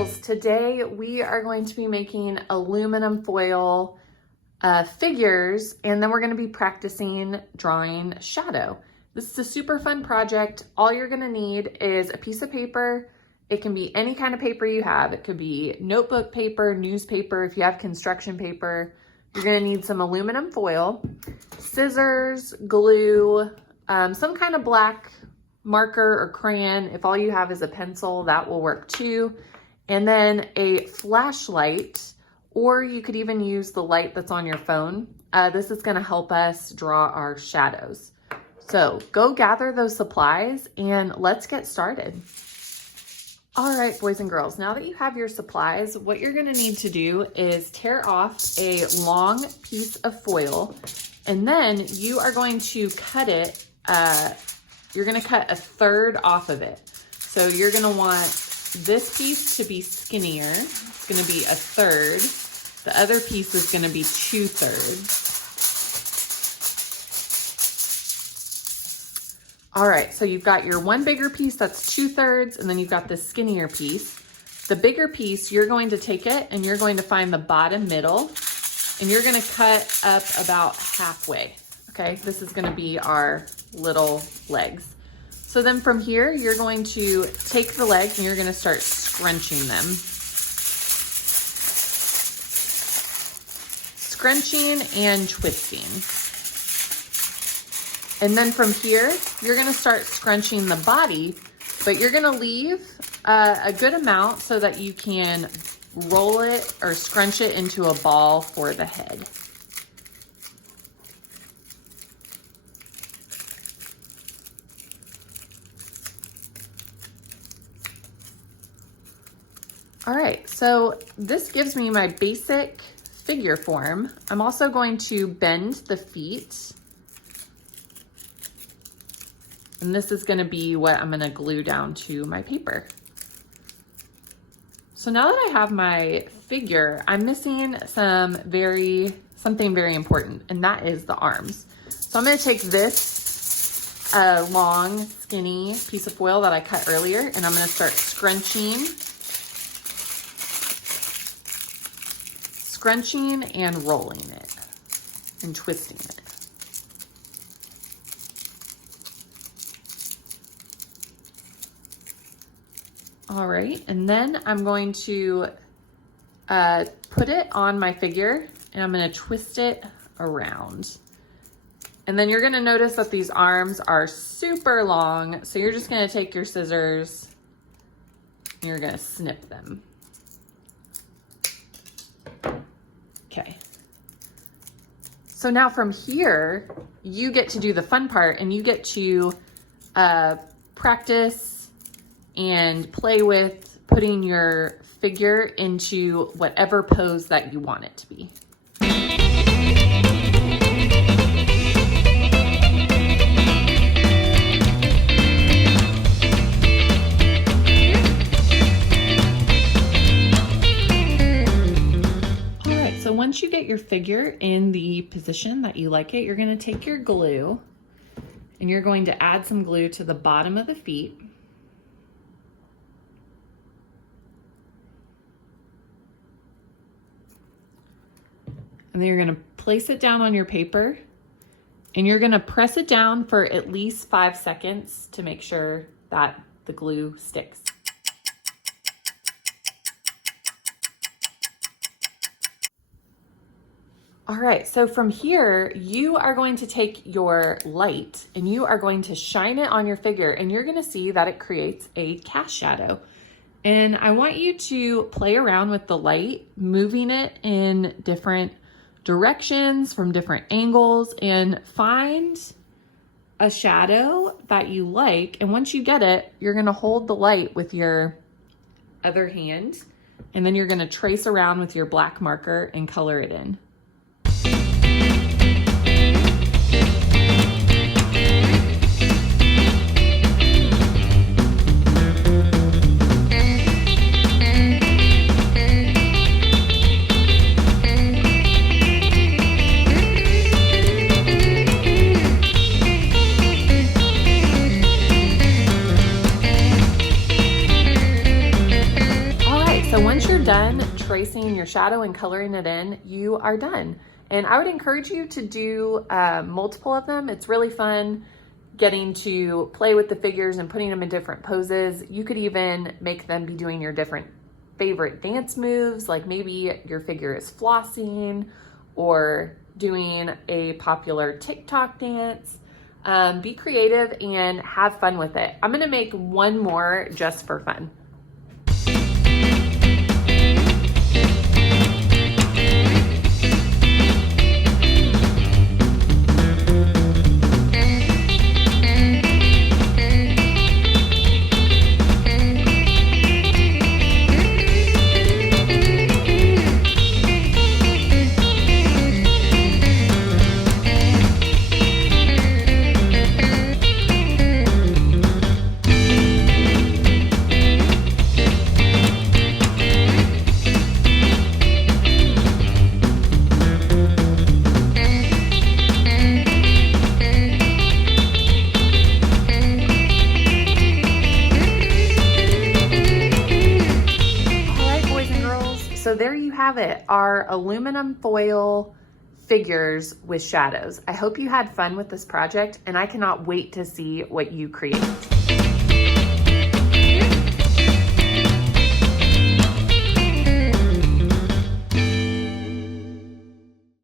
girls, today we are going to be making aluminum foil figures, and then we're going to be practicing drawing shadow. This is a super fun project. All you're going to need is a piece of paper. It can be any kind of paper you have. It could be notebook paper, newspaper. If you have construction paper, you're going to need some aluminum foil, scissors, glue, some kind of black marker or crayon. If all you have is a pencil, that will work too. And then a flashlight, or you could even use the light that's on your phone. This is going to help us draw our shadows. So go gather those supplies and let's get started. All right, boys and girls, now that you have your supplies, what you're going to need to do is tear off a long piece of foil, and then you are going to cut it. You're going to cut a third off of it. So you're going to want this piece to be skinnier. It's going to be a third. The other piece is going to be 2/3. All right, so you've got your one bigger piece that's 2/3, and then you've got this skinnier piece. The bigger piece, you're going to take it and you're going to find the bottom middle, and you're going to cut up about halfway. Okay, this is going to be our little legs. So then from here, you're going to take the legs and you're going to start scrunching them. Scrunching and twisting. And then from here, you're going to start scrunching the body, but you're going to leave a good amount so that you can roll it or scrunch it into a ball for the head. All right, so this gives me my basic figure form. I'm also going to bend the feet. And this is gonna be what I'm gonna glue down to my paper. So now that I have my figure, I'm missing something very important, and that is the arms. So I'm gonna take this long, skinny piece of foil that I cut earlier, and I'm gonna start scrunching and rolling it and twisting it. All right, and then I'm going to put it on my figure, and I'm gonna twist it around. And then you're gonna notice that these arms are super long, so you're just gonna take your scissors and you're gonna snip them. Okay. So now from here, you get to do the fun part, and you get to practice and play with putting your figure into whatever pose that you want it to be. All right, so once you get your figure in the position that you like it, you're going to take your glue and you're going to add some glue to the bottom of the feet. And then you're gonna place it down on your paper, and you're gonna press it down for at least 5 seconds to make sure that the glue sticks. All right, so from here, you are going to take your light and you are going to shine it on your figure, and you're gonna see that it creates a cast shadow. And I want you to play around with the light, moving it in different directions from different angles, and find a shadow that you like. And once you get it, you're gonna hold the light with your other hand, and then you're gonna trace around with your black marker and color it in. done tracing your shadow and coloring it in, you are done. And I would encourage you to do multiple of them. It's really fun getting to play with the figures and putting them in different poses. You could even make them be doing your different favorite dance moves, like maybe your figure is flossing or doing a popular TikTok dance. Be creative and have fun with it. I'm gonna make one more just for fun. So there you have it, our aluminum foil figures with shadows. I hope you had fun with this project, and I cannot wait to see what you create.